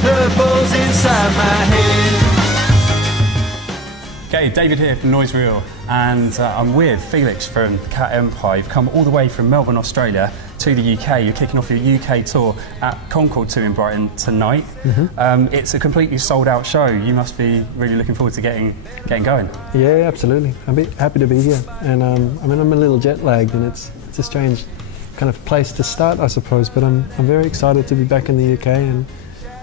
purple's inside my head. Okay, David here from Noise Reel, and I'm with Felix from Cat Empire. You've come all the way from Melbourne, Australia to the UK. You're kicking off your UK tour at Concord 2 in Brighton tonight. It's a completely sold out show. You must be really looking forward to getting going. Yeah, absolutely. I'm happy to be here, and I mean I'm a little jet lagged, and it's a strange kind of place to start, I suppose. But I'm very excited to be back in the UK,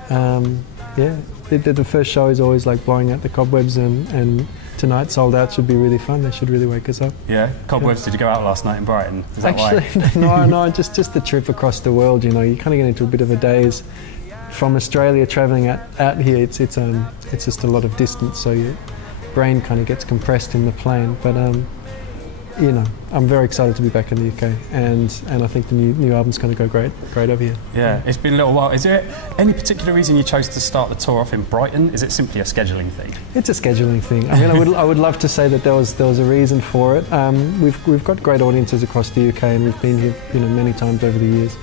and yeah, the first show is always like blowing out the cobwebs, and tonight sold out should be really fun. They should really wake us up. Yeah, cobwebs. Did you go out last night in Brighton? Is that Actually, no, just the trip across the world. You know, you kind of get into a bit of a daze from Australia travelling out here. It's just a lot of distance, so your brain kind of gets compressed in the plane. But you know, I'm very excited to be back in the UK, and I think the new album's going to go great over here. Yeah, it's been a little while. Is there any particular reason you chose to start the tour off in Brighton? Is it simply a scheduling thing? It's a scheduling thing. I mean, I would love to say that there was a reason for it. We've got great audiences across the UK, and we've been here, you know, many times over the years.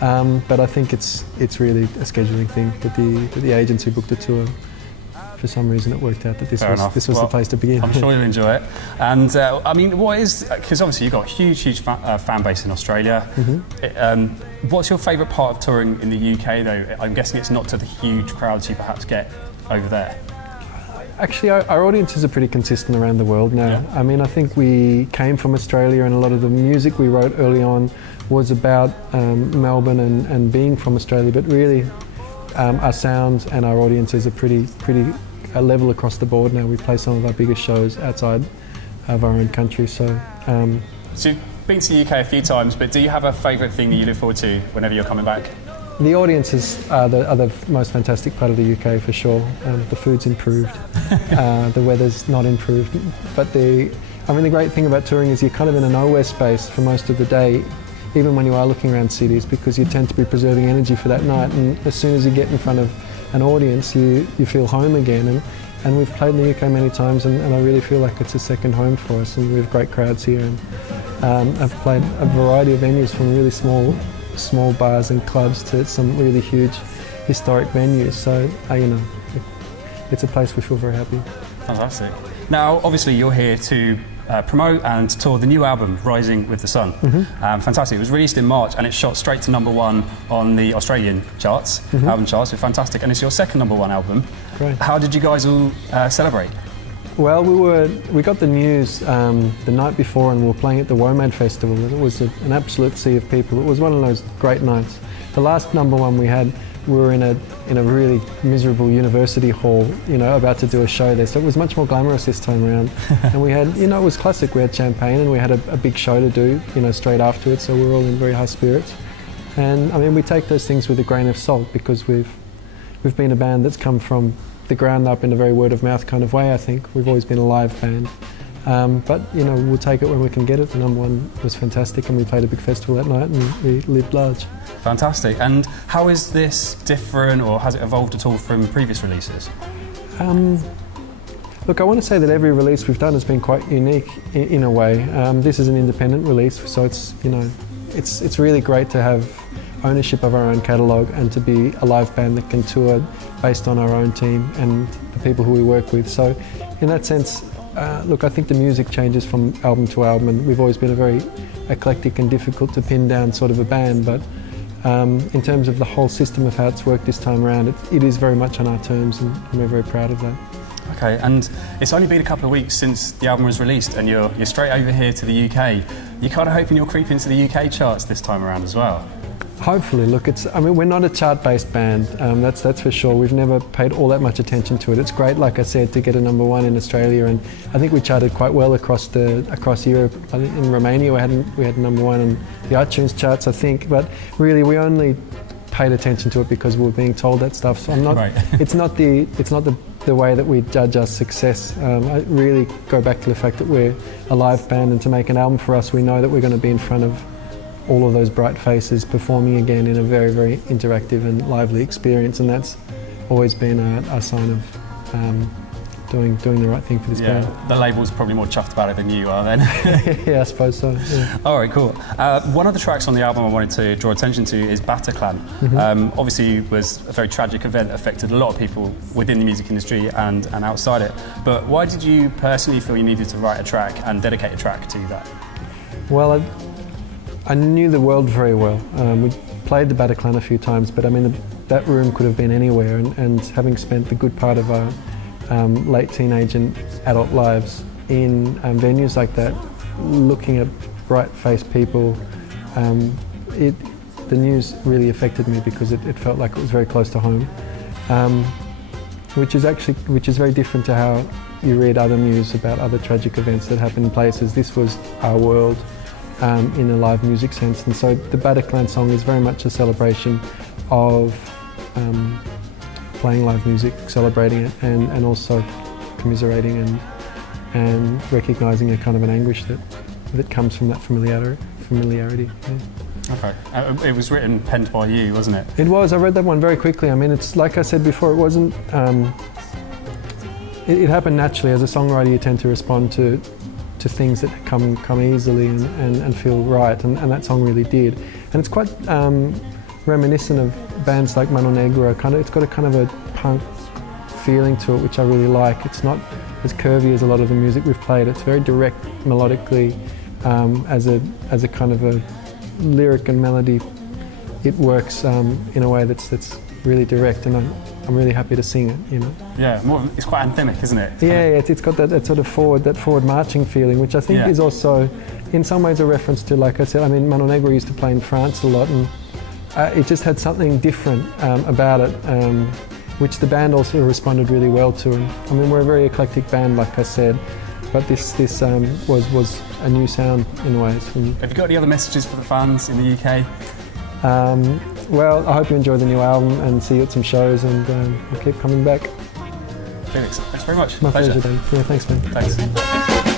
But I think it's really a scheduling thing with the agents who booked the tour. For some reason it worked out that this was the place to begin. I'm sure you'll enjoy it. And I mean, because obviously you've got a huge fan base in Australia. What's your favourite part of touring in the UK though? I'm guessing it's not to the huge crowds you perhaps get over there. Actually, our audiences are pretty consistent around the world now. Yeah. I mean, I think we came from Australia, and a lot of the music we wrote early on was about Melbourne and being from Australia, but really our sounds and our audiences are pretty level across the board now. We play some of our biggest shows outside of our own country. So you've been to the UK a few times, but do you have a favourite thing that you look forward to whenever you're coming back? The audiences are the most fantastic part of the UK for sure. The food's improved, the weather's not improved, but the great thing about touring is you're kind of in a nowhere space for most of the day, even when you are looking around cities, because you tend to be preserving energy for that night, and as soon as you get in front of an audience, you feel home again. And we've played in the UK many times, and I really feel like it's a second home for us, and we have great crowds here. And I've played a variety of venues, from really small bars and clubs to some really huge historic venues. So you know, it's a place we feel very happy. Fantastic. Now, obviously, you're here to promote and tour the new album, Rising with the Sun. Fantastic. It was released in March, and it shot straight to #1 on the Australian charts, album charts. So fantastic. And it's your second #1 album. Great. How did you guys all celebrate? Well, we got the news the night before, and we were playing at the WOMAD Festival. It was an absolute sea of people. It was one of those great nights. The last #1 we had, we were in a really miserable university hall, you know, about to do a show there. So it was much more glamorous this time around. And we had, you know, it was classic. We had champagne, and we had a big show to do, you know, straight afterwards. So we were all in very high spirits. And I mean, we take those things with a grain of salt, because we've been a band that's come from the ground up in a very word of mouth kind of way. I think we've always been a live band. But you know, we'll take it when we can get it. The #1 was fantastic, and we played a big festival that night, and we lived large. Fantastic. And how is this different, or has it evolved at all from previous releases? Look, I want to say that every release we've done has been quite unique in a way. This is an independent release, so it's, you know, it's really great to have ownership of our own catalogue, and to be a live band that can tour based on our own team and the people who we work with. So in that sense, look, I think the music changes from album to album, and we've always been a very eclectic and difficult to pin down sort of a band, but in terms of the whole system of how it's worked this time around, it is very much on our terms, and we're very proud of that. Okay, and it's only been a couple of weeks since the album was released, and you're straight over here to the UK. You're kind of hoping you'll creep into the UK charts this time around as well? Hopefully. Look, I mean, we're not a chart-based band, that's for sure. We've never paid all that much attention to it. It's great, like I said, to get a #1 in Australia, and I think we charted quite well across Europe. I think in Romania we had #1 in the iTunes charts, I think, but really we only paid attention to it because we were being told that stuff. So right. It's not the way that we judge our success. I really go back to the fact that we're a live band, and to make an album for us, we know that we're going to be in front of all of those bright faces performing again in a very, very interactive and lively experience, and that's always been our sign of doing the right thing for this band. The label's probably more chuffed about it than you are then. Yeah, I suppose so. Yeah. All right, cool. One of the tracks on the album I wanted to draw attention to is Bataclan. Obviously, it was a very tragic event that affected a lot of people within the music industry and outside it. But why did you personally feel you needed to write a track and dedicate a track to that? Well, I knew the world very well. We played the Bataclan a few times, but I mean, that room could have been anywhere, and having spent the good part of our late teenage and adult lives in venues like that, looking at bright-faced people, the news really affected me because it felt like it was very close to home, which is very different to how you read other news about other tragic events that happen in places. This was our world in a live music sense, and so the Bataclan song is very much a celebration of playing live music, celebrating it, and also commiserating and recognising a kind of an anguish that comes from that familiarity. Yeah. Okay. It was penned by you, wasn't it? It was. I read that one very quickly. I mean, it's like I said before, it wasn't. It happened naturally. As a songwriter, you tend to respond to things that come easily and feel right, and that song really did. And it's quite reminiscent of bands like Mano Negro. It's got a kind of a punk feeling to it, which I really like. It's not as curvy as a lot of the music we've played. It's very direct melodically, as a kind of a lyric and melody. It works in a way that's really direct, and I'm really happy to sing it, you know. Yeah, it's quite anthemic, isn't it? Yeah, it's got that sort of forward marching feeling, which I think is also, in some ways, a reference to, like I said, I mean, Mano Negro used to play in France a lot, and it just had something different about it, which the band also responded really well to. And, I mean, we're a very eclectic band, like I said, but this was a new sound in ways. And have you got any other messages for the fans in the UK? Well, I hope you enjoy the new album and see you at some shows, and we'll keep coming back. Felix, thanks very much. My pleasure, Dan. Yeah, thanks, man. Thanks.